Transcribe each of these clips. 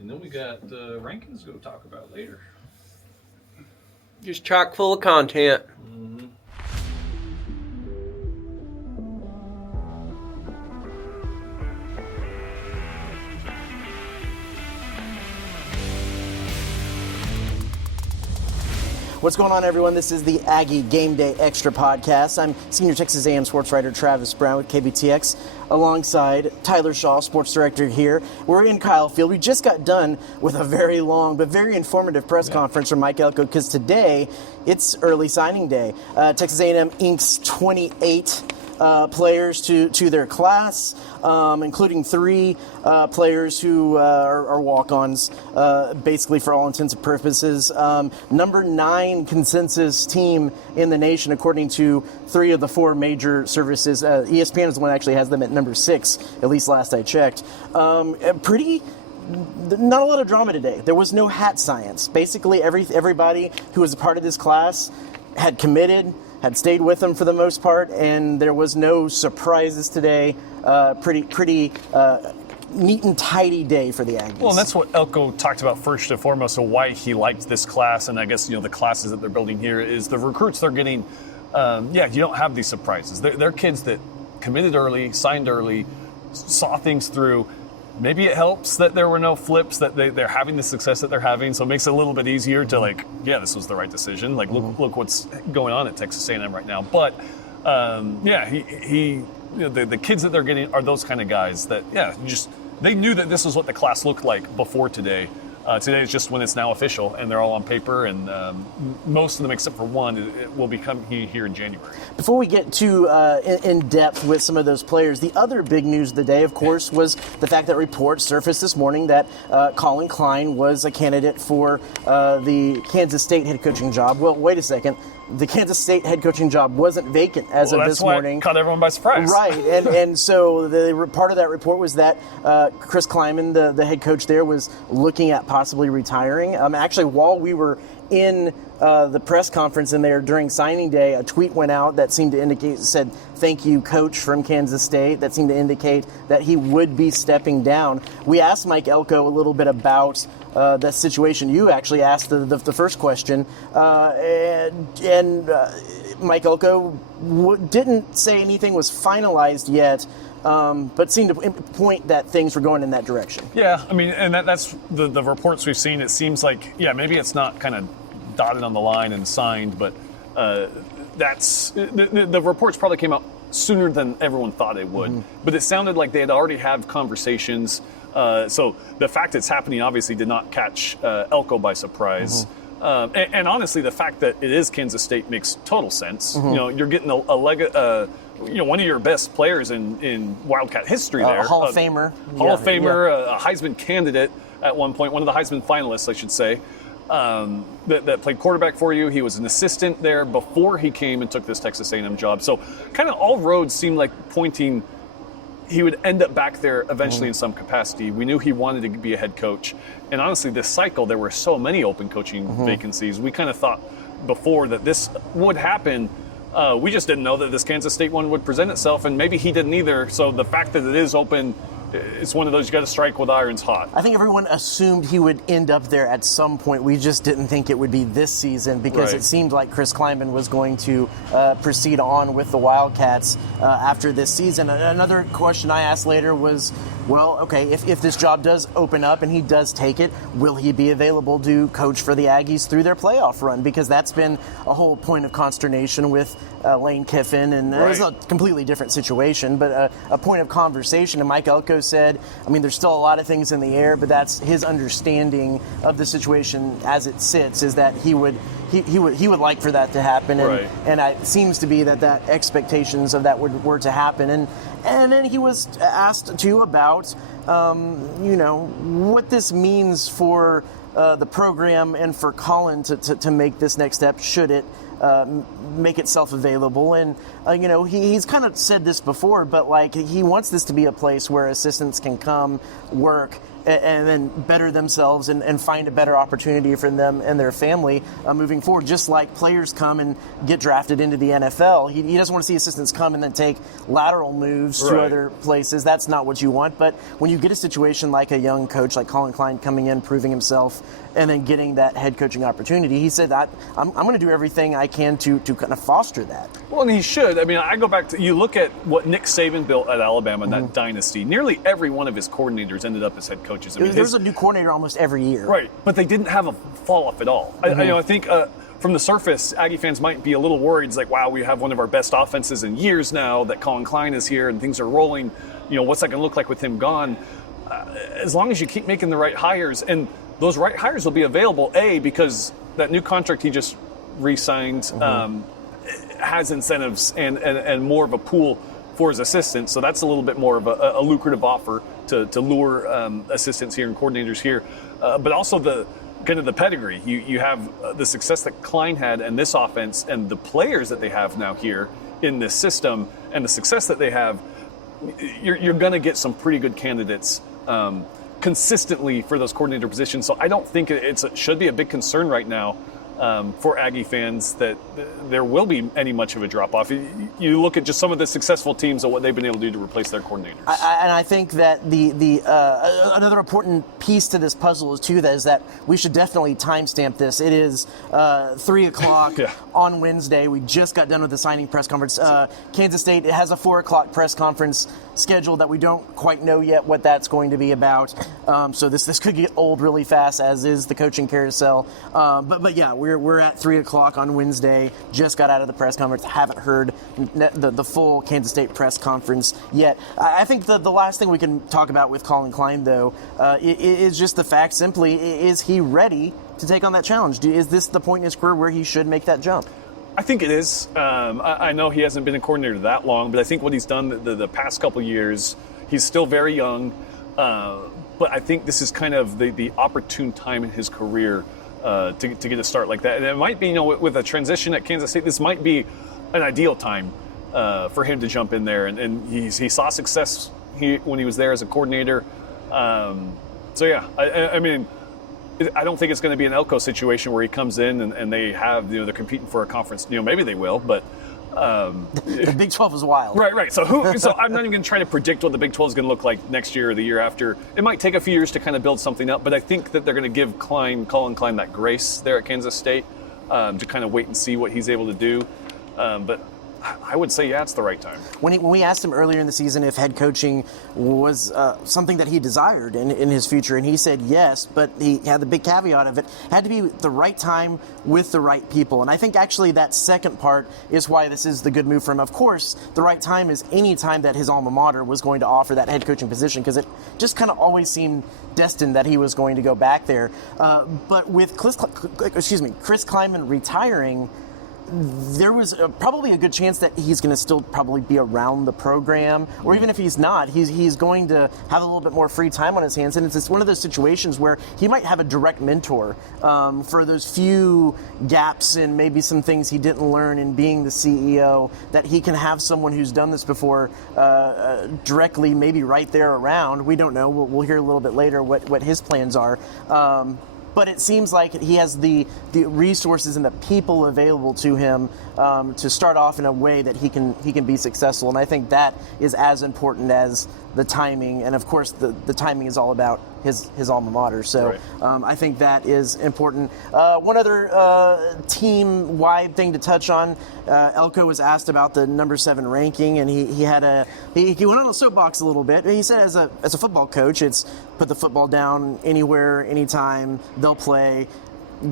And then we got rankings to go talk about later. Just chock full of content. Mm-hmm. What's going on, everyone? This is the Aggie Gameday Extra Podcast. I'm senior Texas A&M sportswriter Travis Brown with KBTX, alongside Tyler Shaw, sports director here. We're in Kyle Field. We just got done with a very long but very informative press conference from Mike Elko, because today it's early signing day. Texas A&M inks 28 players to their class, including 3 players who are walk-ons, basically for all intents and purposes. Number 9 consensus team in the nation, according to 3 of the 4 major services. ESPN is the one that actually has them at number 6, at least last I checked. Not a lot of drama today. There was no hat science. Basically, everybody who was a part of this class had committed, had stayed with them for the most part, and there was no surprises today. Pretty neat and tidy day for the Aggies. Well, and that's what Elko talked about first and foremost, so why he liked this class, and I guess, the classes that they're building here, is the recruits they're getting. You don't have these surprises. They're kids that committed early, signed early, saw things through. Maybe it helps that there were no flips, that they're having the success that they're having, so it makes it a little bit easier to this was the right decision. Look what's going on at Texas A&M right now. But the kids that they're getting are those kind of guys that they knew that this was what the class looked like before today. Today is just when it's now official, and they're all on paper, and most of them, except for one, will become here in January. Before we get too in depth with some of those players, the other big news of the day, of course, was the fact that reports surfaced this morning that Collin Klein was a candidate for the Kansas State head coaching job. Well, wait a second. The Kansas State head coaching job wasn't vacant as of this morning. That's why it caught everyone by surprise. Right, and so part of that report was that Chris Kleiman, the head coach there, was looking at possibly retiring. Actually, while we were in the press conference in there during signing day, a tweet went out that seemed to said, "Thank you, coach," from Kansas State. That seemed to indicate that he would be stepping down. We asked Mike Elko a little bit about that situation. You actually asked the first question, and Mike Elko didn't say anything was finalized yet, but seemed to point that things were going in that direction. Yeah, I mean, and that's the reports we've seen. It seems like, maybe it's not kind of dotted on the line and signed, but that's the reports probably came out sooner than everyone thought it would. Mm-hmm. But it sounded like they had already had conversations. So the fact it's happening obviously did not catch Elko by surprise. Mm-hmm. And honestly, the fact that it is Kansas State makes total sense. Mm-hmm. You're getting a leg. One of your best players in Wildcat history there. A Hall of Famer. A Heisman candidate at one point, one of the Heisman finalists, I should say, that played quarterback for you. He was an assistant there before he came and took this Texas A&M job. So kind of all roads seemed like pointing he would end up back there eventually in some capacity. We knew he wanted to be a head coach. And honestly, this cycle, there were so many open coaching vacancies. We kind of thought before that this would happen. We just didn't know that this Kansas State one would present itself, and maybe he didn't either. So the fact that it is open, it's one of those you got to strike with irons hot. I think everyone assumed he would end up there at some point. We just didn't think it would be this season, because it seemed like Chris Kleiman was going to proceed on with the Wildcats after this season. Another question I asked later was, well, okay, if this job does open up and he does take it, will he be available to coach for the Aggies through their playoff run? Because that's been a whole point of consternation with Lane Kiffin, and it was a completely different situation, but a point of conversation. And Mike Elko said, I mean, there's still a lot of things in the air, but that's his understanding of the situation as it sits, is that he would like for that to happen, and it seems to be that expectations of that were to happen. And then he was asked too about what this means for the program and for Collin to make this next step, should it make itself available. And he's kind of said this before, but like he wants this to be a place where assistants can come work and then better themselves and find a better opportunity for them and their family moving forward, just like players come and get drafted into the NFL. He doesn't want to see assistants come and then take lateral moves to other places. That's not what you want. But when you get a situation like a young coach like Collin Klein coming in, proving himself, and then getting that head coaching opportunity, he said that I'm going to do everything I can to kind of foster that. Well, and he should. I mean, I go back to, you look at what Nick Saban built at Alabama in that dynasty. Nearly every one of his coordinators ended up as head coaches. I mean, there's a new coordinator almost every year. Right, but they didn't have a fall off at all. I think from the surface, Aggie fans might be a little worried. It's like, wow, we have one of our best offenses in years now that Collin Klein is here and things are rolling. What's that going to look like with him gone? As long as you keep making the right hires, and those right hires will be available, because that new contract he just re-signed has incentives and more of a pool for his assistants. So that's a little bit more of a lucrative offer to lure assistants here and coordinators here. But also the kind of the pedigree. You have the success that Klein had in this offense and the players that they have now here in this system and the success that they have. You're going to get some pretty good candidates consistently for those coordinator positions. So I don't think it should be a big concern right now for Aggie fans that there will be any much of a drop-off. You look at just some of the successful teams and what they've been able to do to replace their coordinators. And I think that the another important piece to this puzzle is that we should definitely timestamp this. It is 3 o'clock on Wednesday. We just got done with the signing press conference. Kansas State has a 4 o'clock press conference scheduled that we don't quite know yet what that's going to be about. So this could get old really fast, as is the coaching carousel. But yeah, we're at 3 o'clock on Wednesday. Just got out of the press conference. Haven't heard the full Kansas State press conference yet. I think the last thing we can talk about with Collin Klein, though, is just the fact simply, is he ready to take on that challenge? Is this the point in his career where he should make that jump? I think it is. I know he hasn't been a coordinator that long, but I think what he's done the past couple years, he's still very young. But I think this is kind of the opportune time in his career to get a start like that. And it might be, with a transition at Kansas State, this might be an ideal time for him to jump in there. And he saw success when he was there as a coordinator. So yeah, I mean, I don't think it's going to be an Elko situation where he comes in and they have, they're competing for a conference. Maybe they will, but the Big 12 is wild. Right. So I'm not even going to try to predict what the Big 12 is going to look like next year or the year after. It might take a few years to kind of build something up, but I think that they're going to give Collin Klein that grace there at Kansas State to kind of wait and see what he's able to do. But I would say, it's the right time. When we asked him earlier in the season if head coaching was something that he desired in his future, and he said yes, but he had the big caveat of it had to be the right time with the right people. And I think actually that second part is why this is the good move for him. Of course, the right time is any time that his alma mater was going to offer that head coaching position, because it just kind of always seemed destined that he was going to go back there. But with Chris Klieman retiring, there was probably a good chance that he's going to still probably be around the program, or even if he's not, he's going to have a little bit more free time on his hands. And it's one of those situations where he might have a direct mentor for those few gaps and maybe some things he didn't learn in being the CEO, that he can have someone who's done this before directly, maybe right there around. We don't know. We'll hear a little bit later what his plans are. But it seems like he has the resources and the people available to him to start off in a way that he can be successful. And I think that is as important as the timing. And of course, the timing is all about his alma mater. So right. I think that is important. One other team-wide thing to touch on, Elko was asked about the number 7 ranking, and he went on the soapbox a little bit. He said as a football coach, it's put the football down anywhere, anytime, they'll play.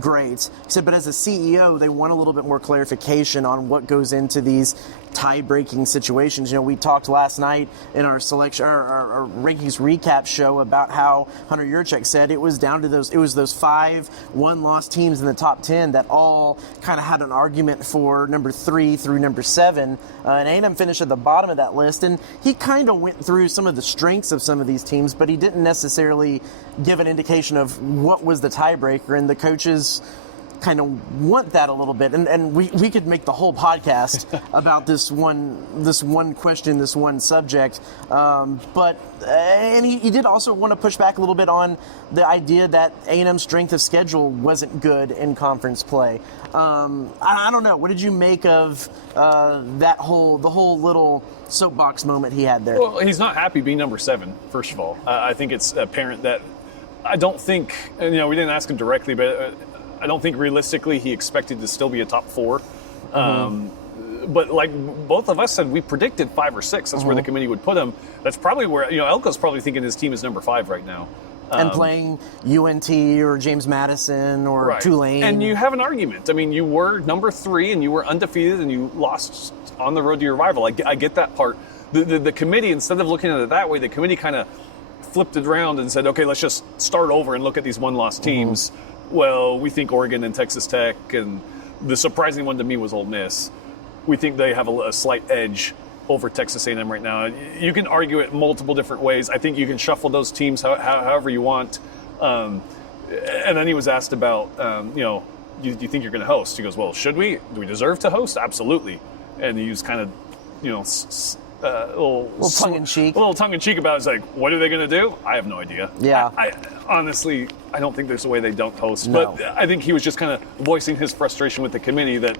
Great. He said, but as a CEO, they want a little bit more clarification on what goes into these tie-breaking situations. We talked last night in our selection, our rankings recap show, about how Hunter Yurchek said it was down to those 5 one-loss teams in the top 10 that all kind of had an argument for number 3 through number 7. And A&M finished at the bottom of that list, and he kind of went through some of the strengths of some of these teams, but he didn't necessarily give an indication of what was the tiebreaker. And the coaches kind of want that a little bit, and we could make the whole podcast about this one question, this one subject. But he did also want to push back a little bit on the idea that A&M's strength of schedule wasn't good in conference play. I don't know. What did you make of the whole little soapbox moment he had there? Well, he's not happy being number 7. First of all, I think it's apparent that I don't think, we didn't ask him directly, but I don't think realistically he expected to still be a top 4. But like both of us said, we predicted 5 or 6. That's where the committee would put him. That's probably where, Elko's probably thinking his team is number 5 right now. And playing UNT or James Madison or right. Tulane. And you have an argument. I mean, you were number 3 and you were undefeated and you lost on the road to your rival. I get that part. The committee, instead of looking at it that way, the committee kind of flipped it around and said, okay, let's just start over and look at these one-loss teams. Well, we think Oregon and Texas Tech, and the surprising one to me was Ole Miss. We think they have a slight edge over Texas A&M right now. You can argue it multiple different ways. I think you can shuffle those teams however you want. And then he was asked about, do you think you're going to host? He goes, well, should we? Do we deserve to host? Absolutely. And he was kind of, a little tongue-in-cheek. A little tongue-in-cheek about it. It's like, what are they going to do? I have no idea. Yeah. I honestly, I don't think there's a way they don't host. No. But I think he was just kind of voicing his frustration with the committee that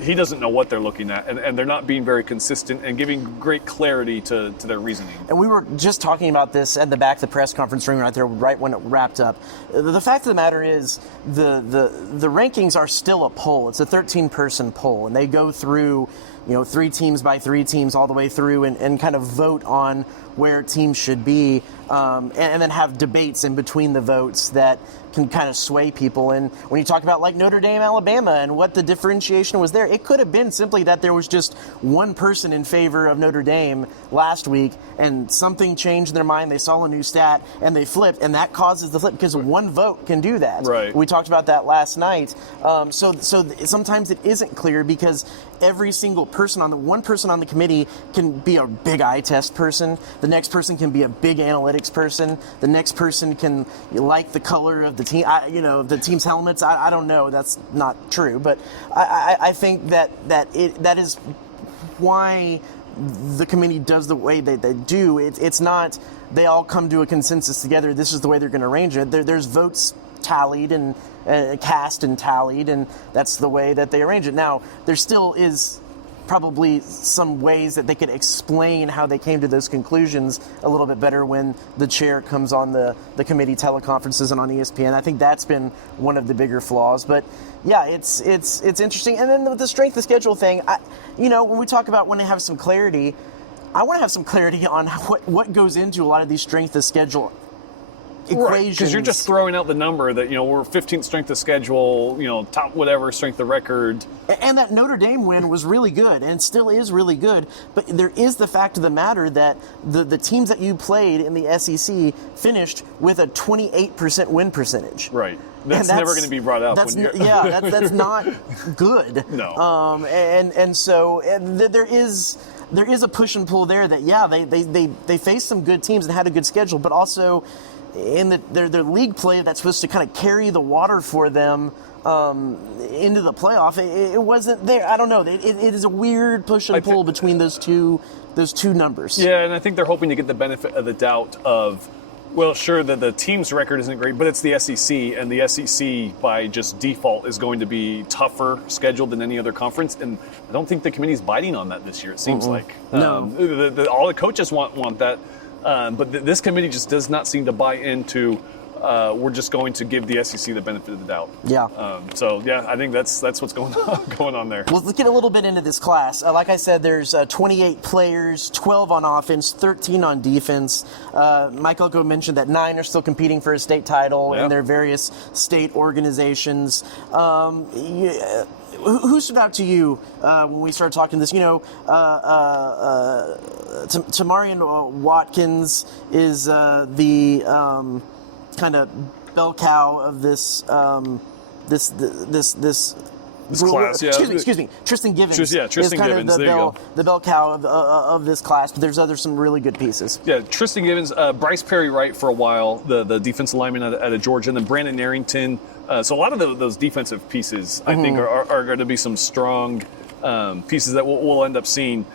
he doesn't know what they're looking at, and they're not being very consistent and giving great clarity to their reasoning. And we were just talking about this at the back of the press conference room right there, right when it wrapped up. The fact of the matter is the rankings are still a poll. It's a 13-person poll, and they go through 3 teams by 3 teams all the way through and kind of vote on where teams should be, and then have debates in between the votes that can kind of sway people. And when you talk about like Notre Dame, Alabama, and what the differentiation was there, it could have been simply that there was just one person in favor of Notre Dame last week, and something changed in their mind. They saw a new stat, and they flipped, and that causes the flip because one vote can do that. Right. We talked about that last night. So sometimes it isn't clear because every single one person on the committee can be a big eye test person. The next person can be a big analytics person. The next person can like the color of the team, the team's helmets. I don't know. That's not true. But I think that is why the committee does the way they do. It's not they all come to a consensus together. This is the way they're going to arrange it. There's votes tallied and cast and tallied, and that's the way that they arrange it. Now, there still is probably some ways that they could explain how they came to those conclusions a little bit better when the chair comes on the committee teleconferences and on ESPN. I think that's been one of the bigger flaws. But yeah, it's interesting. And then with the strength of schedule thing, when we talk about when they have some clarity, I want to have some clarity on what goes into a lot of these strength of schedule equations. Because you're just throwing out the number that, we're 15th strength of schedule, top whatever strength of record. And that Notre Dame win was really good and still is really good. But there is the fact of the matter that the teams that you played in the SEC finished with a 28% win percentage. Right. That's never going to be brought up. That's not good. No. And so there is a push and pull there that, they faced some good teams and had a good schedule, but also in their league play that's supposed to kind of carry the water for them into the playoff, it wasn't there. I don't know. It is a weird push and pull between those two numbers. Yeah, and I think they're hoping to get the benefit of the doubt of, well, sure, the team's record isn't great, but it's the SEC, and the SEC by just default is going to be tougher scheduled than any other conference, and I don't think the committee's biting on that this year, it seems like. No. All the coaches want that. But this committee just does not seem to buy into we're just going to give the SEC the benefit of the doubt. Yeah. I think that's what's going on there. Well, let's get a little bit into this class. Like I said, there's 28 players, 12 on offense, 13 on defense. Mike Elko mentioned that 9 are still competing for a state title in their various state organizations. Who stood out to you when we started talking this? Tamarian Watkins is the kind of bell cow of this This class, yeah. Excuse me. Tristan Givens. Tristan is kind Givens. Of there you go. the bell cow of this class, but there's some really good pieces. Yeah, Tristan Givens, Bryce Perry-Wright for a while, the defensive lineman out of Georgia, and then Brandon Arrington. So a lot of those defensive pieces, I think, are going to be some strong pieces that we'll end up seeing.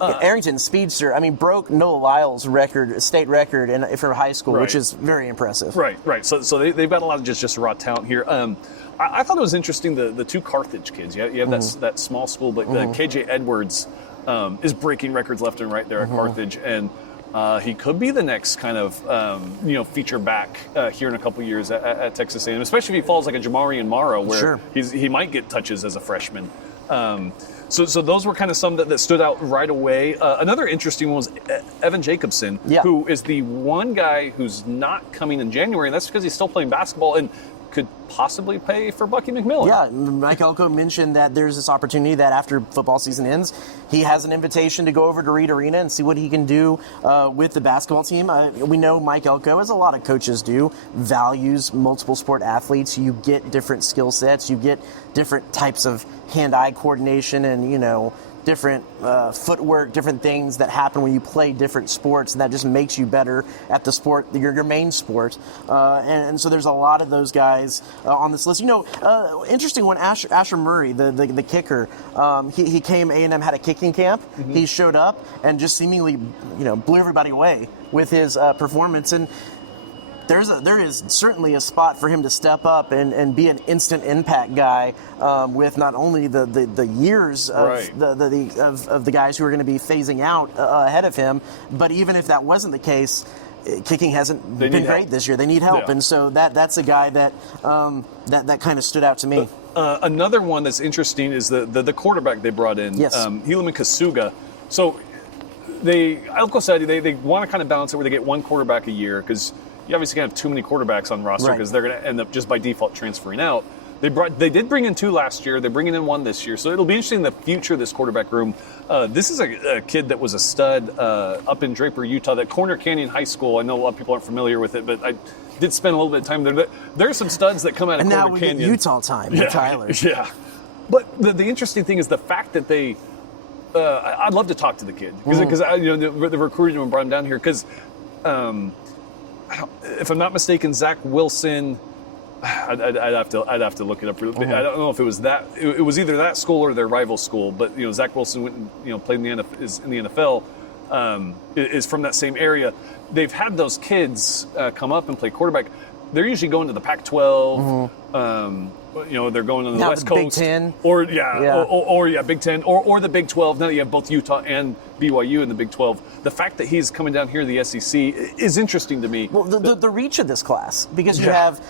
Arrington, speedster, broke Noah Lyle's state record for high school, which is very impressive. Right. So they've got a lot of just raw talent here. I thought it was interesting, the two Carthage kids. You have that small school, but KJ Edwards is breaking records left and right there at Carthage, and he could be the next kind of feature back here in a couple years at Texas A&M, especially if he falls like a Jamarian Morrow, where he might get touches as a freshman. So those were kind of some that stood out right away. Another interesting one was Evan Jacobson, who is the one guy who's not coming in January, and that's because he's still playing basketball and could possibly pay for Bucky McMillan. Yeah, Mike Elko mentioned that there's this opportunity that after football season ends, he has an invitation to go over to Reed Arena and see what he can do with the basketball team. We know Mike Elko, as a lot of coaches do, values multiple sport athletes. You get different skill sets, you get different types of hand-eye coordination and, different footwork, different things that happen when you play different sports, and that just makes you better at the sport, your main sport. And so there's a lot of those guys on this list. Interesting one, Asher Murray, the kicker. He came, A&M had a kicking camp. He showed up and just seemingly, blew everybody away with his performance. And there is certainly a spot for him to step up and be an instant impact guy with not only the years of of the guys who are going to be phasing out ahead of him, but even if that wasn't the case, kicking hasn't been great this year. They need help, and so that's a guy that kind of stood out to me. Another one that's interesting is the quarterback they brought in, Helaman Kasuga. So Elko said they want to kind of balance it where they get one quarterback a year, because you obviously can't have too many quarterbacks on the roster because they're going to end up just by default transferring out. They did bring in two last year. They're bringing in one this year. So it'll be interesting in the future of this quarterback room. This is a kid that was a stud up in Draper, Utah, that Corner Canyon High School. I know a lot of people aren't familiar with it, but I did spend a little bit of time there. There are some studs that come out of Corner Canyon. And now we get Utah time with Tyler. Yeah. But the interesting thing is the fact that they I'd love to talk to the kid because the recruiting him and brought him down here because if I'm not mistaken, Zach Wilson. I'd have to look it up. I don't know if it was that. It was either that school or their rival school. But Zach Wilson went and played in the NFL. Is from that same area. They've had those kids come up and play quarterback. They're usually going to the Pac-12. They're going on the West Coast, Big Ten, or Big Ten, or the Big 12. Now you have both Utah and BYU in the Big 12. The fact that he's coming down here to the SEC is interesting to me. Well, the reach of this class, because you have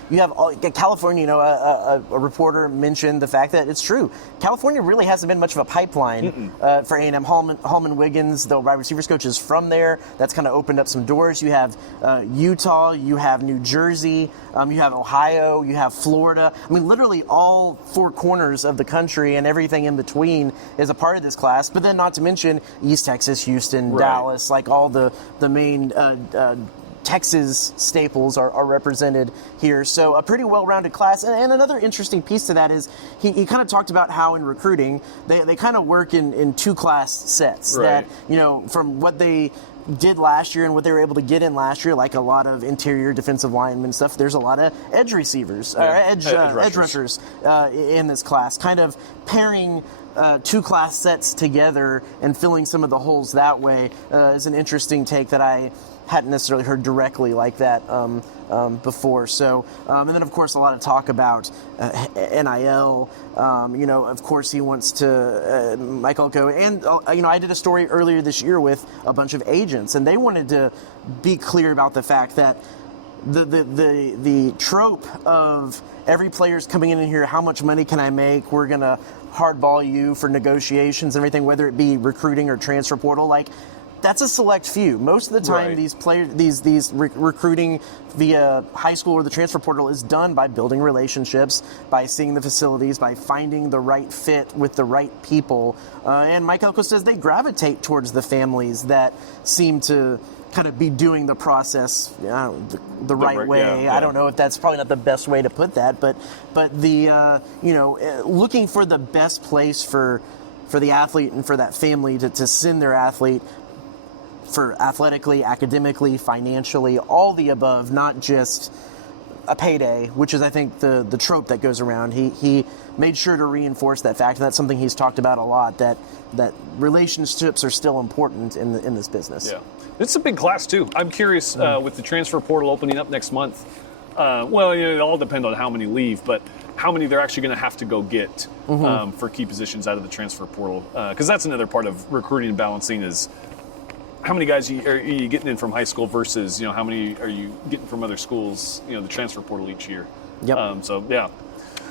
California. A reporter mentioned the fact that it's true. California really hasn't been much of a pipeline for A&M. Hallman Wiggins, the wide receivers coach, is from there. That's kind of opened up some doors. You have Utah, you have New Jersey, you have Ohio, you have Florida. Literally all four corners of the country and everything in between is a part of this class. But then, not to mention East Texas, Houston, Dallas, like all the main Texas staples are represented here. So a pretty well-rounded class. And another interesting piece to that is he kind of talked about how in recruiting they kind of work in two class sets. That from what they did last year and what they were able to get in last year, like a lot of interior defensive linemen stuff, there's a lot of edge receivers, edge rushers in this class, kind of pairing two class sets together and filling some of the holes that way is an interesting take that I hadn't necessarily heard directly like that before. So, and then of course a lot of talk about NIL. Of course he wants to, Mike Elko, and I did a story earlier this year with a bunch of agents, and they wanted to be clear about the fact that the trope of every player's coming in here, how much money can I make? We're gonna hardball you for negotiations and everything, whether it be recruiting or transfer portal, that's a select few. Most of the time, these players, these recruiting via high school or the transfer portal is done by building relationships, by seeing the facilities, by finding the right fit with the right people. And Mike Elko says they gravitate towards the families that seem to kind of be doing the process the right way. Yeah. I don't know if that's probably not the best way to put that, but the looking for the best place for the athlete and for that family to send their athlete for athletically, academically, financially, all the above, not just a payday, which is, I think, the trope that goes around. He made sure to reinforce that fact, and that's something he's talked about a lot, that relationships are still important in this business. Yeah. It's a big class, too. I'm curious, with the transfer portal opening up next month, it all depends on how many leave, but how many they're actually going to have to go get for key positions out of the transfer portal. Because that's another part of recruiting and balancing is how many guys are you getting in from high school versus, how many are you getting from other schools, the transfer portal each year. Yep. Yeah.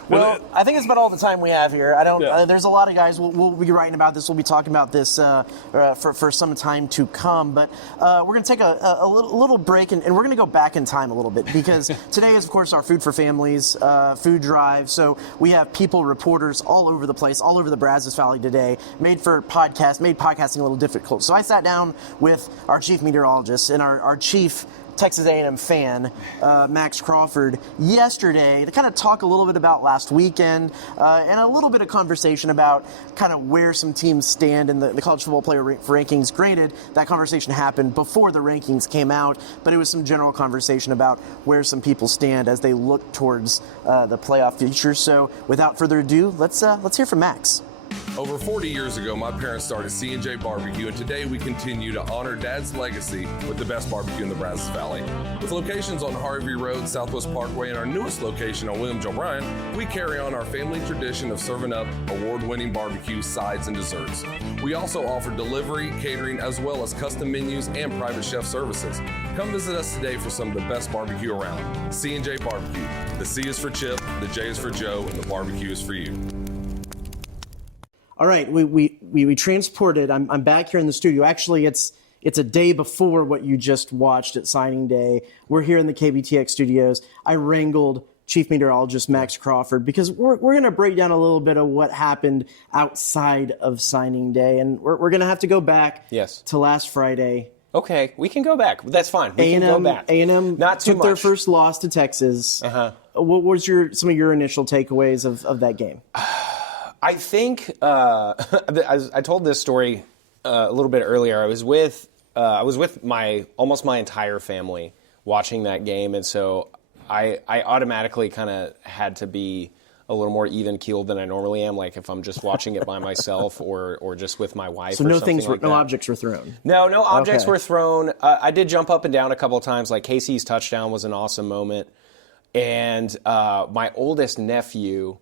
Well, I think it's about all the time we have here. I don't. Yeah. There's a lot of guys. We'll be writing about this. We'll be talking about this for some time to come. But we're going to take a little break, and we're going to go back in time a little bit because today is, of course, our Food for Families food drive. So we have people, reporters all over the place, all over the Brazos Valley today, made podcasting a little difficult. So I sat down with our chief meteorologist and our chief Texas A&M fan, Max Crawford, yesterday to kind of talk a little bit about last weekend and a little bit of conversation about kind of where some teams stand in the college football player rankings. Granted, that conversation happened before the rankings came out, but it was some general conversation about where some people stand as they look towards the playoff future. So without further ado, let's hear from Max. Over 40 years ago, my parents started C&J Barbecue, and today we continue to honor Dad's legacy with the best barbecue in the Brazos Valley. With locations on Harvey Road, Southwest Parkway, and our newest location on William Joe Bryan, we carry on our family tradition of serving up award-winning barbecue, sides, and desserts. We also offer delivery, catering, as well as custom menus and private chef services. Come visit us today for some of the best barbecue around. C&J Barbecue. The C is for Chip, the J is for Joe, and the barbecue is for you. All right, we transported. I'm back here in the studio. Actually, it's a day before what you just watched at signing day. We're here in the KBTX studios. I wrangled chief meteorologist Max Crawford because we're going to break down a little bit of what happened outside of signing day, and we're going to have to go back to last Friday. Okay, we can go back. That's fine. We can go back. A&M Not too took their much. first loss to Texas. What was some of your initial takeaways of that game? I think I told this story a little bit earlier. I was with almost my entire family watching that game, and so I automatically kind of had to be a little more even keeled than I normally am. Like if I'm just watching it by myself or just with my wife. So or no something things, like no that. objects were thrown. No objects Okay. were thrown. I did jump up and down a couple of times. Like Casey's touchdown was an awesome moment, and my oldest nephew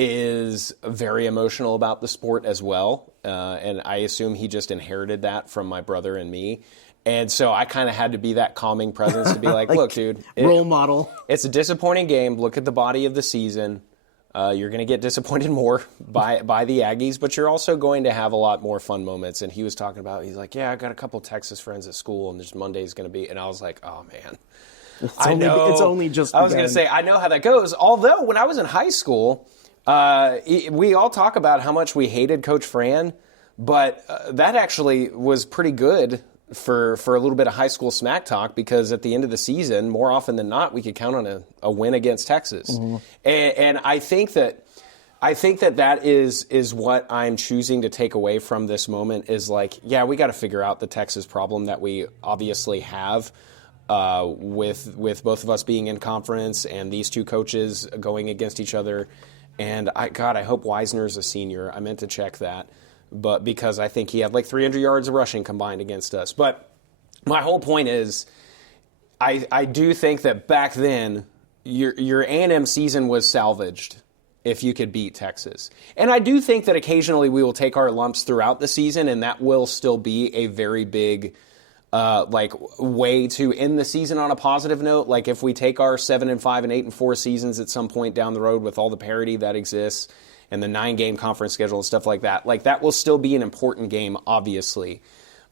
is very emotional about the sport as well, and I assume he just inherited that from my brother and me. And so I kind of had to be that calming presence to be like, look, dude. Role model. It's a disappointing game. Look at the body of the season. You're going to get disappointed more by the Aggies, but you're also going to have a lot more fun moments. And he was talking about, he's like, yeah, I got a couple Texas friends at school, and this Monday's going to be. And I was like, oh, man. It's only just I was going begun. to say, I know how that goes. Although, when I was in high school, we all talk about how much we hated Coach Fran, but that actually was pretty good for a little bit of high school smack talk, because at the end of the season, more often than not, we could count on a win against Texas. Mm-hmm. And I think that is what I'm choosing to take away from this moment is like, yeah, we got to figure out the Texas problem that we obviously have with both of us being in conference and these two coaches going against each other. And I hope Wisner's a senior. I meant to check that, but because I think he had like 300 yards of rushing combined against us. But my whole point is, I do think that back then your A&M season was salvaged if you could beat Texas. And I do think that occasionally we will take our lumps throughout the season, and that will still be a very big way to end the season on a positive note. Like if we take our 7-5 and 8-4 seasons at some point down the road with all the parity that exists and the 9-game conference schedule and stuff like that will still be an important game, obviously.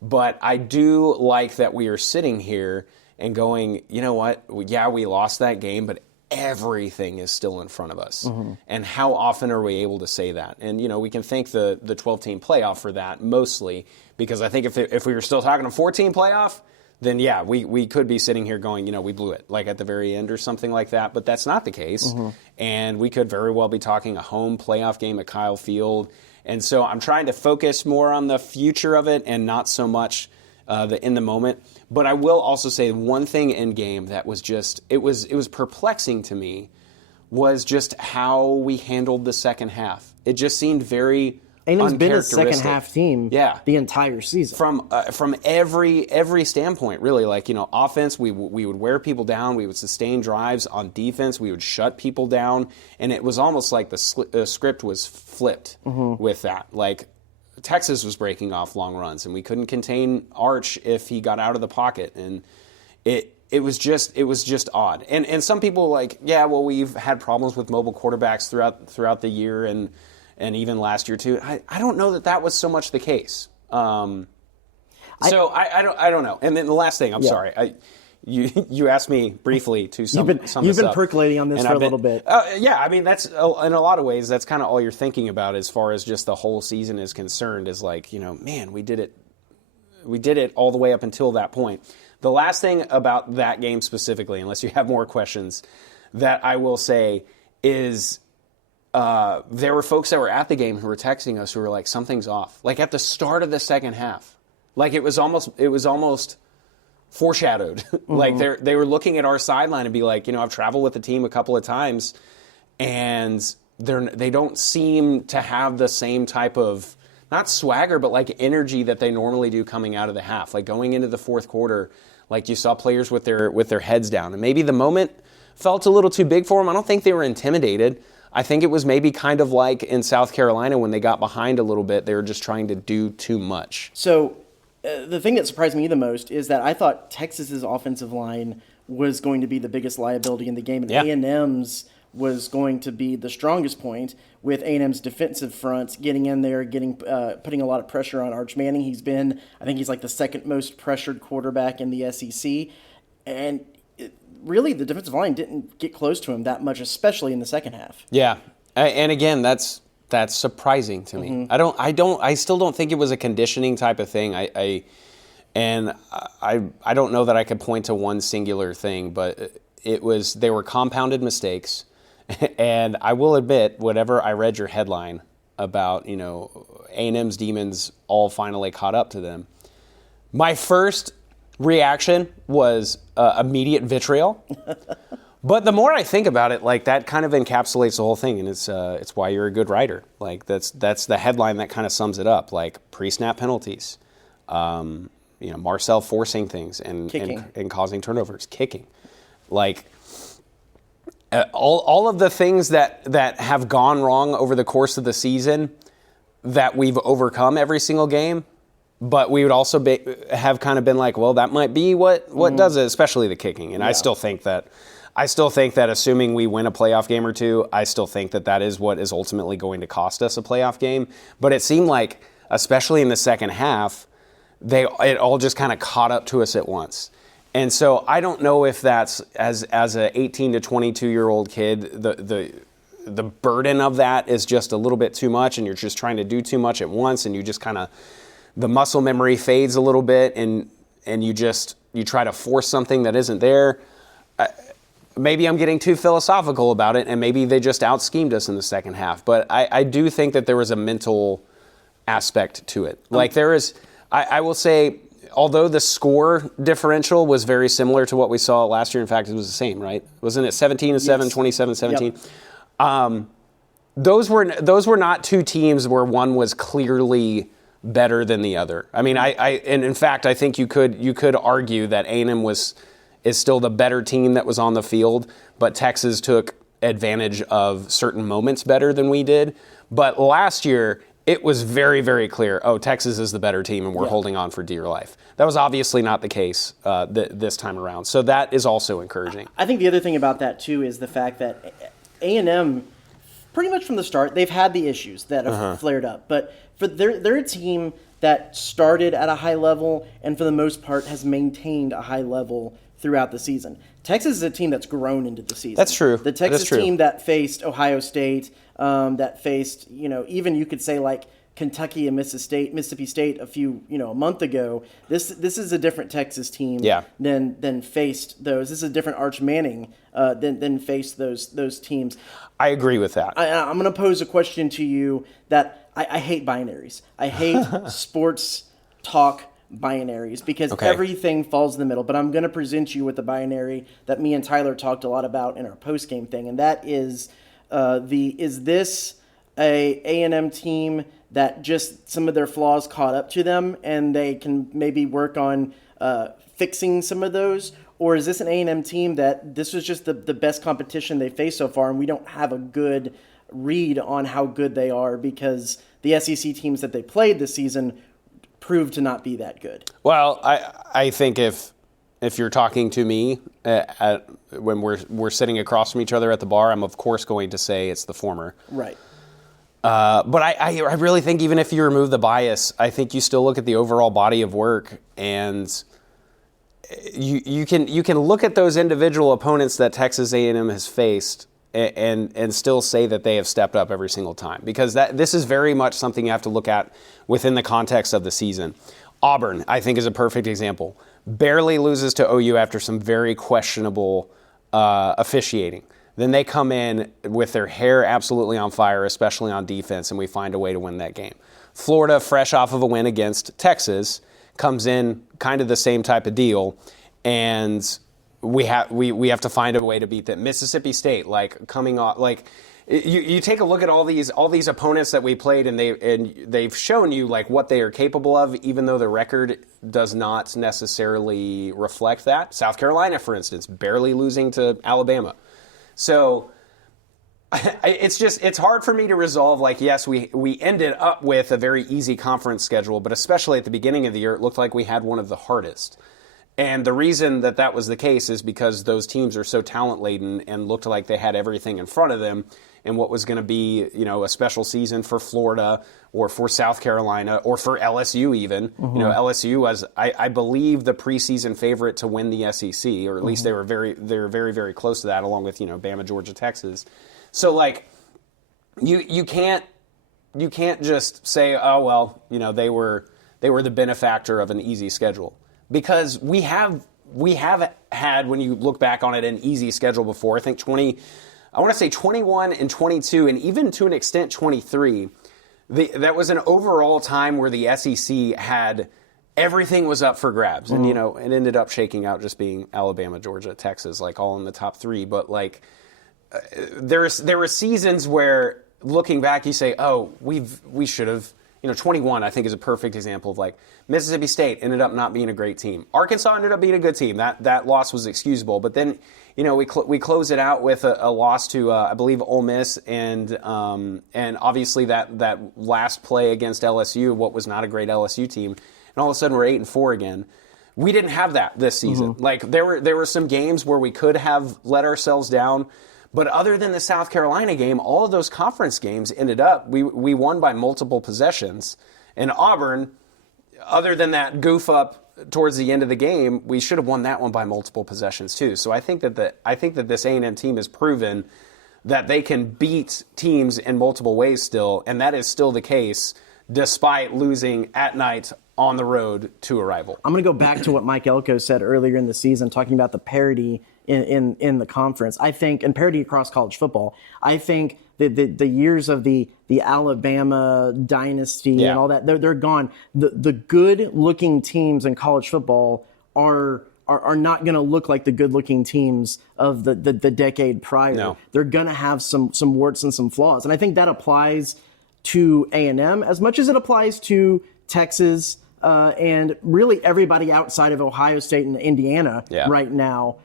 But I do like that we are sitting here and going, you know what? Yeah, we lost that game, but everything is still in front of us. And how often are we able to say that? And, we can thank the 12-team playoff for that mostly, because I think if we were still talking a 14 playoff, then yeah, we could be sitting here going, we blew it, like at the very end or something like that. But that's not the case. And we could very well be talking a home playoff game at Kyle Field. And so I'm trying to focus more on the future of it and not so much the in the moment. But I will also say one thing in game that was just, it was perplexing to me, was just how we handled the second half. It just seemed very A&M's been a uncharacteristic. second half team the entire season. From every standpoint, really. Like, offense, we would wear people down. We would sustain drives. On defense, we would shut people down. And it was almost like the script was flipped with that. Like, Texas was breaking off long runs, and we couldn't contain Arch if he got out of the pocket. And it was just odd. And some people we've had problems with mobile quarterbacks throughout the year and even last year too. I don't know that was so much the case. I don't know. And then the last thing, I'm sorry, you asked me briefly to sum this up. You've been percolating on this for a little bit. Yeah, I mean, that's in a lot of ways, that's kind of all you're thinking about as far as just the whole season is concerned, is like, man, we did it all the way up until that point. The last thing about that game specifically, unless you have more questions, that I will say is there were folks that were at the game who were texting us who were like, something's off. Like at the start of the second half. Like it was almost foreshadowed. Like they were looking at our sideline and be like, I've traveled with the team a couple of times, and they don't seem to have the same type of, not swagger, but like energy that they normally do coming out of the half. Like going into the fourth quarter, like you saw players with their heads down. And maybe the moment felt a little too big for them. I don't think they were intimidated. I think it was maybe kind of like in South Carolina when they got behind a little bit, they were just trying to do too much. So the thing that surprised me the most is that I thought Texas's offensive line was going to be the biggest liability in the game, and A&M's was going to be the strongest point, with A&M's defensive front getting in there, putting a lot of pressure on Arch Manning. I think he's like the second most pressured quarterback in the SEC, and really the defensive line didn't get close to him that much, especially in the second half. Yeah, and again, that's surprising to me. I still don't think it was a conditioning type of thing. I don't know that I could point to one singular thing, but they were compounded mistakes. And I will admit, whenever I read your headline about, A&M's demons all finally caught up to them, my first reaction was immediate vitriol. But the more I think about it, like that kind of encapsulates the whole thing, and it's why you're a good writer. Like that's the headline that kind of sums it up. Like pre-snap penalties, Marcel forcing things and causing turnovers, kicking, like. All of the things that have gone wrong over the course of the season that we've overcome every single game, but we would also have kind of been like, well, that might be what does it, especially the kicking. And I still think that assuming we win a playoff game or two, I still think that is what is ultimately going to cost us a playoff game. But it seemed like, especially in the second half, it all just kind of caught up to us at once. And so I don't know if that's, as a 18 to 22-year-old kid, the burden of that is just a little bit too much, and you're just trying to do too much at once, and you just kind of, the muscle memory fades a little bit, and you try to force something that isn't there. Maybe I'm getting too philosophical about it, and maybe they just out-schemed us in the second half. But I do think that there was a mental aspect to it. Like there is, I will say, although the score differential was very similar to what we saw last year, in fact, it was the same, right? Wasn't it 17-7, 27-17? Yep. Those were not two teams where one was clearly better than the other. I mean, and in fact, I think you could argue that A&M is still the better team that was on the field, but Texas took advantage of certain moments better than we did. But last year, it was very, very clear, Texas is the better team and we're holding on for dear life. That was obviously not the case this time around. So that is also encouraging. I think the other thing about that, too, is the fact that A&M, pretty much from the start, they've had the issues that have flared up. But they're a team that started at a high level and for the most part has maintained a high level throughout the season. Texas is a team that's grown into the season. That's true. The Texas team that faced Ohio State, that faced, even you could say like Kentucky and Mississippi State a month ago. This is a different Texas team than faced those. This is a different Arch Manning than faced those teams. I agree with that. I'm going to pose a question to you that I hate binaries. I hate sports talk binaries because everything falls in the middle. But I'm going to present you with a binary that me and Tyler talked a lot about in our post-game thing, and that is is this a A&M team that just some of their flaws caught up to them and they can maybe work on fixing some of those? Or is this an A&M team that this was just the best competition they faced so far and we don't have a good read on how good they are because the SEC teams that they played this season proved to not be that good? Well, I think if you're talking to me when we're sitting across from each other at the bar, I'm of course going to say it's the former. Right. But I really think even if you remove the bias, I think you still look at the overall body of work, and you can look at those individual opponents that Texas A&M has faced and still say that they have stepped up every single time, because this is very much something you have to look at within the context of the season. Auburn, I think, is a perfect example. Barely loses to OU after some very questionable officiating. Then they come in with their hair absolutely on fire, especially on defense, and we find a way to win that game. Florida, fresh off of a win against Texas, comes in kind of the same type of deal, and we have to find a way to beat them. Mississippi State, coming off, you take a look at all these opponents that we played, and they've shown you what they are capable of, even though the record does not necessarily reflect that. South Carolina, for instance, barely losing to Alabama. So it's hard for me to resolve, yes, we ended up with a very easy conference schedule, but especially at the beginning of the year, it looked like we had one of the hardest. And the reason that was the case is because those teams are so talent-laden and looked like they had everything in front of them in what was going to be, a special season for Florida or for South Carolina or for LSU even. Mm-hmm. LSU was, I believe, the preseason favorite to win the SEC, or at least they were very, very close to that, along with, Bama, Georgia, Texas. So, you can't just say, oh, well, they were the benefactor of an easy schedule. Because we have had, when you look back on it, an easy schedule before. I think 21 and 22, and even to an extent 23. That was an overall time where the SEC had everything was up for grabs, and it ended up shaking out just being Alabama, Georgia, Texas, all in the top three. But there were seasons where, looking back, you say, oh, we should have. 21, I think, is a perfect example of Mississippi State ended up not being a great team. Arkansas ended up being a good team. That loss was excusable. But then, we close it out with a loss to, I believe, Ole Miss, and obviously that last play against LSU, what was not a great LSU team, and all of a sudden we're 8-4 again. We didn't have that this season. Mm-hmm. There were some games where we could have let ourselves down. But other than the South Carolina game, all of those conference games ended up, we won by multiple possessions. And Auburn, other than that goof up towards the end of the game, we should have won that one by multiple possessions too. So I think that this A&M team has proven that they can beat teams in multiple ways still, and that is still the case despite losing at night on the road to a rival. I'm going to go back to what Mike Elko said earlier in the season, talking about the parity in the conference. I think, and parity across college football, I think the years of the Alabama dynasty and all that, they're gone. The good-looking teams in college football are not going to look like the good-looking teams of the decade prior. No. They're going to have some warts and some flaws. And I think that applies to A&M as much as it applies to Texas and really everybody outside of Ohio State and Indiana right now.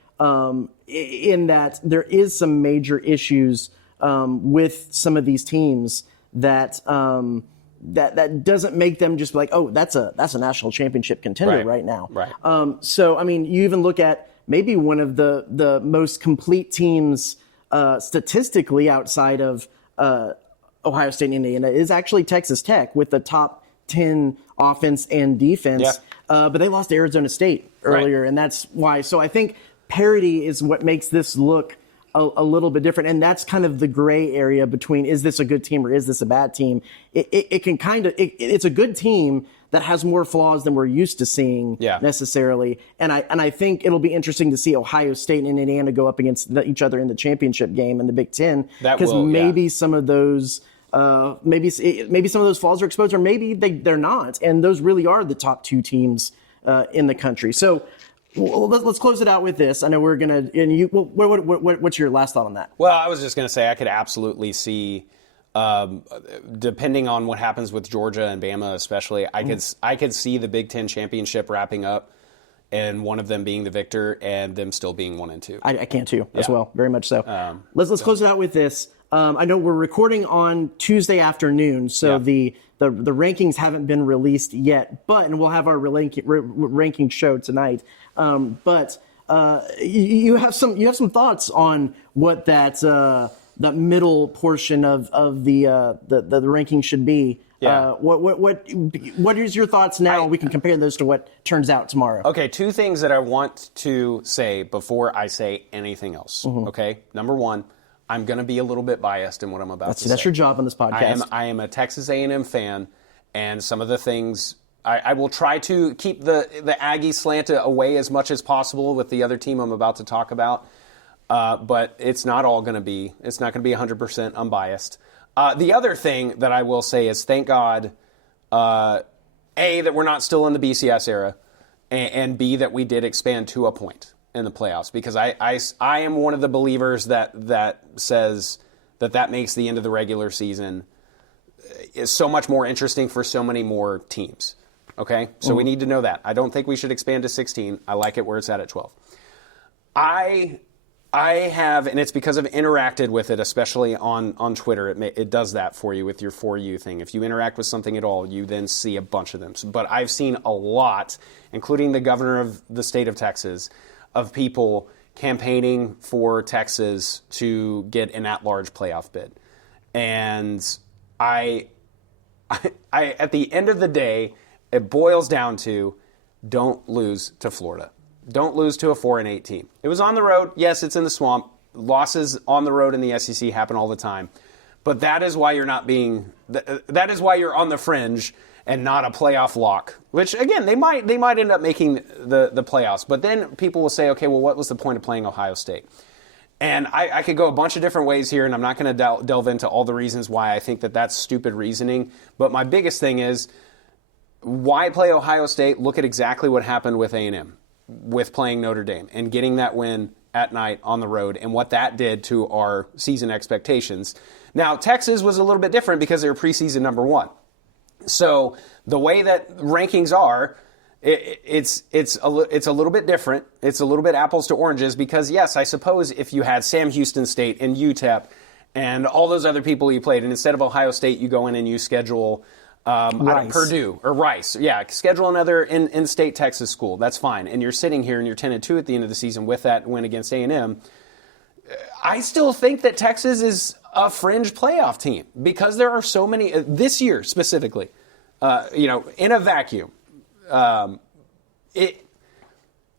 In that there is some major issues with some of these teams that doesn't make them just be like, oh, that's a national championship contender right now. Right. So I mean, you even look at maybe one of the most complete teams statistically outside of Ohio State and Indiana is actually Texas Tech with the top 10 offense and defense. Yeah. But they lost to Arizona State earlier, and that's why. So I think parity is what makes this look a little bit different, and that's kind of the gray area between is this a good team or is this a bad team. It's a good team that has more flaws than we're used to seeing necessarily, and I think it'll be interesting to see Ohio State and Indiana go up against each other in the championship game in the Big Ten, because maybe some of those maybe some of those flaws are exposed, or maybe they're not, and those really are the top two teams in the country. So. Well, let's close it out with this. I know we're gonna. And you, what's your last thought on that? Well, I was just gonna say I could absolutely see, depending on what happens with Georgia and Bama, especially, I could see the Big Ten championship wrapping up, and one of them being the victor, and them still being 1 and 2. I can too, as well, very much so. Let's close it out with this. I know we're recording on Tuesday afternoon, so the rankings haven't been released yet, and we'll have our ranking show tonight. But you have some thoughts on what that middle portion of the ranking should be. Yeah. What is your thoughts now? We can compare those to what turns out tomorrow. Okay, two things that I want to say before I say anything else. Mm-hmm. Okay, number one, I'm going to be a little bit biased in what I'm about to say. That's your job on this podcast. I am a Texas A&M fan, and some of the things I will try to keep the Aggie slant away as much as possible with the other team I'm about to talk about. But it's not all going to be. It's not going to be 100% unbiased. The other thing that I will say is thank God, A, that we're not still in the BCS era, and B, that we did expand to a point in the playoffs, because I am one of the believers that says that makes the end of the regular season is so much more interesting for so many more teams. Okay? So we need to know that. I don't think we should expand to 16. I like it where it's at 12. I have, and it's because I've interacted with it, especially on Twitter. It does that for you with your For You thing. If you interact with something at all, you then see a bunch of them. But I've seen a lot, including the governor of the state of Texas, of people campaigning for Texas to get an at-large playoff bid. And I at the end of the day, it boils down to don't lose to Florida. Don't lose to a 4-8 team. It was on the road. Yes, it's in the swamp. Losses on the road in the SEC happen all the time. But that is why you're not being. That is why you're on the fringe and not a playoff lock. Which again, they might end up making the playoffs. But then people will say, okay, well, what was the point of playing Ohio State? And I could go a bunch of different ways here, and I'm not going to delve into all the reasons why I think that's stupid reasoning. But my biggest thing is, why play Ohio State? Look at exactly what happened with A&M, with playing Notre Dame and getting that win at night on the road, and what that did to our season expectations. Now, Texas was a little bit different because they were preseason number 1. So the way that rankings are, it's a little bit different. It's a little bit apples to oranges because, yes, I suppose if you had Sam Houston State and UTEP and all those other people you played, and instead of Ohio State, you go in and you schedule Purdue or Rice. Yeah, schedule another in-state Texas school. That's fine. And you're sitting here and you're 10-2 at the end of the season with that win against A&M. I still think that Texas is a fringe playoff team because there are so many, this year specifically, in a vacuum.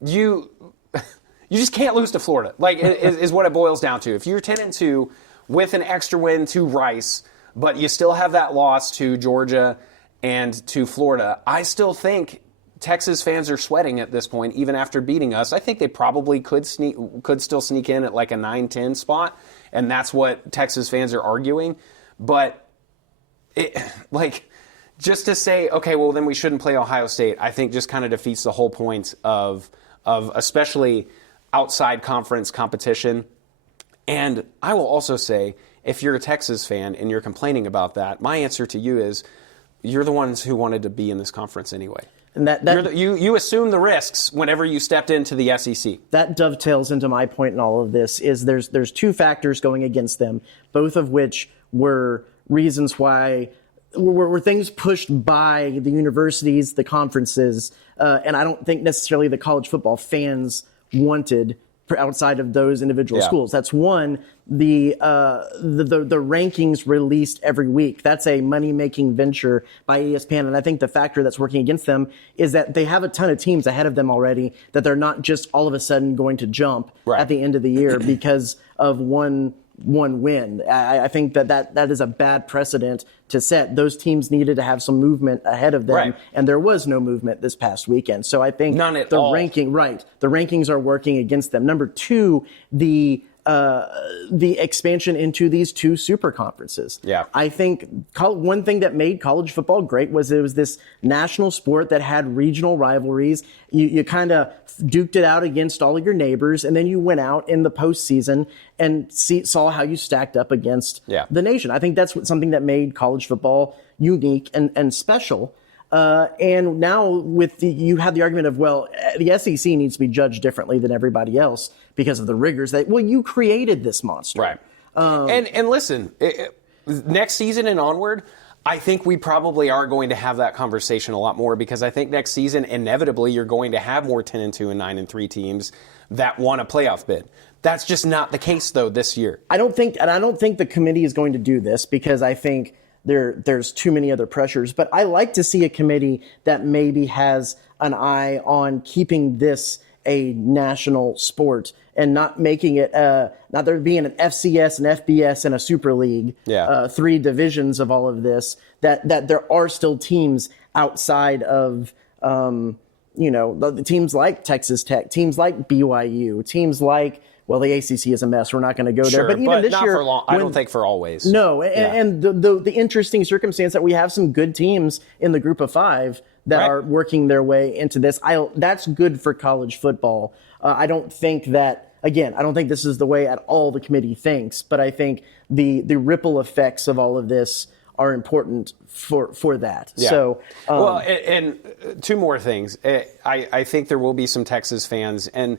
You just can't lose to Florida. Is what it boils down to. If you're 10-2 with an extra win to Rice, but you still have that loss to Georgia and to Florida, I still think Texas fans are sweating at this point, even after beating us. I think they probably could still sneak in at like a 9-10 spot, and that's what Texas fans are arguing. But just to say, okay, well then we shouldn't play Ohio State, I think just kind of defeats the whole point of especially outside conference competition. And I will also say, if you're a Texas fan and you're complaining about that, my answer to you is you're the ones who wanted to be in this conference anyway. And you assume the risks whenever you stepped into the SEC. That dovetails into my point in all of this. Is there's two factors going against them, both of which were reasons why were things pushed by the universities, the conferences, and I don't think necessarily the college football fans wanted outside of those individual Yeah. schools. That's one. The rankings released every week. That's a money-making venture by ESPN. And I think the factor that's working against them is that they have a ton of teams ahead of them already, that they're not just all of a sudden going to jump at the end of the year because of one win. I think that is a bad precedent to set. Those teams needed to have some movement ahead of them, and there was no movement this past weekend. So I think none at the all. the rankings are working against them. Number two, the expansion into these two super conferences. Yeah. I think one thing that made college football great was it was this national sport that had regional rivalries. You kind of duked it out against all of your neighbors, and then you went out in the postseason and saw how you stacked up against the nation. I think that's something that made college football unique and special. And now you have the argument of, well, the SEC needs to be judged differently than everybody else because of the rigors you created this monster. Right. And listen, next season and onward, I think we probably are going to have that conversation a lot more, because I think next season, inevitably, you're going to have more 10-2 and 9-3 teams that want a playoff bid. That's just not the case, though, this year. I don't think the committee is going to do this, because I think there's too many other pressures. But I like to see a committee that maybe has an eye on keeping this a national sport and not making it not there being an FCS, an FBS, and a Super League, 3 divisions of all of this. That there are still teams outside of the teams like Texas Tech, teams like BYU, teams like. Well, the ACC is a mess. We're not going to go there. Sure, but even this not year, for long. I don't think for always. No, and the interesting circumstance that we have some good teams in the group of 5 that are working their way into this. That's good for college football. I don't think this is the way at all the committee thinks, but I think the ripple effects of all of this are important for that. Yeah. So, and 2 more things. I think there will be some Texas fans, and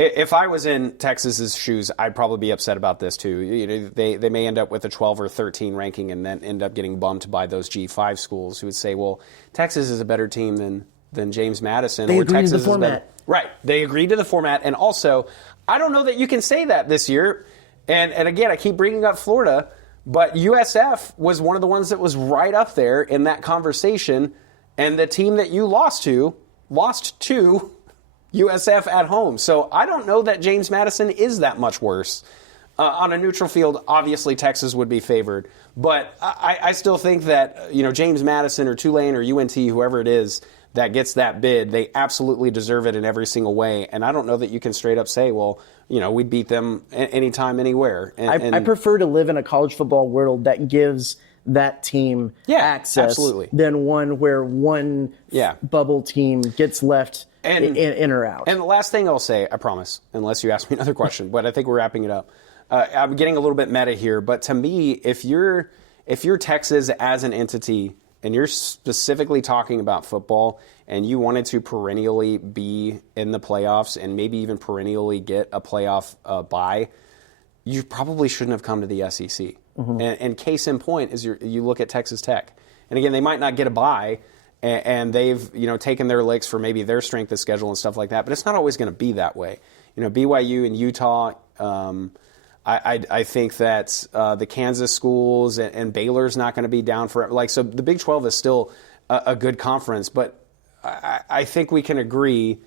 if I was in Texas's shoes, I'd probably be upset about this too. They may end up with a 12 or 13 ranking and then end up getting bumped by those G5 schools who would say, well, Texas is a better team than James Madison. They or agreed Texas to the is format. Right. They agreed to the format. And also, I don't know that you can say that this year. And again, I keep bringing up Florida, but USF was one of the ones that was right up there in that conversation. And the team that you lost to USF at home. So I don't know that James Madison is that much worse. On a neutral field, obviously Texas would be favored. But I still think that James Madison or Tulane or UNT, whoever it is that gets that bid, they absolutely deserve it in every single way. And I don't know that you can straight up say, well, we'd beat them anytime, anywhere. I prefer to live in a college football world that gives that team access than one where one bubble team gets left in or out. And the last thing I'll say, I promise, unless you ask me another question, but I think we're wrapping it up. I'm getting a little bit meta here, but to me, if you're Texas as an entity and you're specifically talking about football and you wanted to perennially be in the playoffs and maybe even perennially get a playoff bye, you probably shouldn't have come to the SEC. Mm-hmm. And case in point is you look at Texas Tech. And again, they might not get a bye, and they've taken their licks for maybe their strength of schedule and stuff like that, but it's not always going to be that way. BYU and Utah, I think that the Kansas schools and Baylor's not going to be down for so the Big 12 is still a good conference, but I think we can agree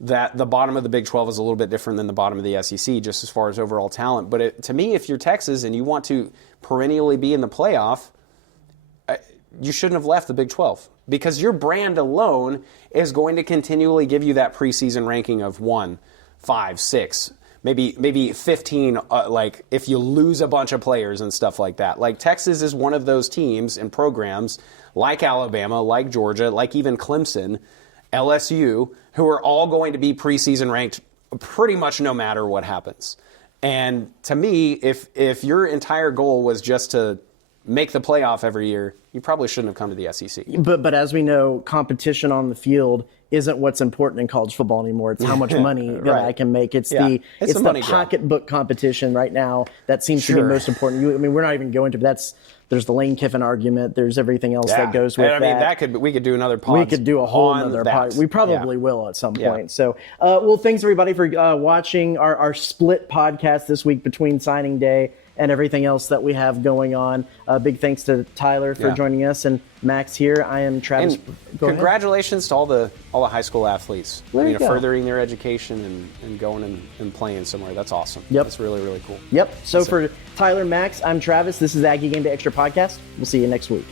that the bottom of the Big 12 is a little bit different than the bottom of the SEC just as far as overall talent. But to me, if you're Texas and you want to perennially be in the playoff, you shouldn't have left the Big 12, because your brand alone is going to continually give you that preseason ranking of 1, 5, 6, maybe 15, if you lose a bunch of players and stuff like that. Like Texas is one of those teams and programs like Alabama, like Georgia, like even Clemson, LSU, who are all going to be preseason ranked pretty much no matter what happens. And to me, if your entire goal was just to make the playoff every year, you probably shouldn't have come to the SEC. But as we know, competition on the field isn't what's important in college football anymore. It's how much money that I can make. It's the pocketbook competition right now that seems to be most important. We're not even going to, but There's the Lane Kiffin argument. There's everything else that goes with and, I mean, we could do another pod. We could do a whole other pod. We probably will at some point. So, well, thanks everybody for watching our split podcast this week between signing day and everything else that we have going on. Big thanks to Tyler for joining us, and Max here. I am Travis. And congratulations to all the high school athletes. There you go. Furthering their education and going and playing somewhere. That's awesome. Yep. That's really, really cool. Yep. So for Tyler, Max, I'm Travis. This is Aggie Gameday Extra Podcast. We'll see you next week.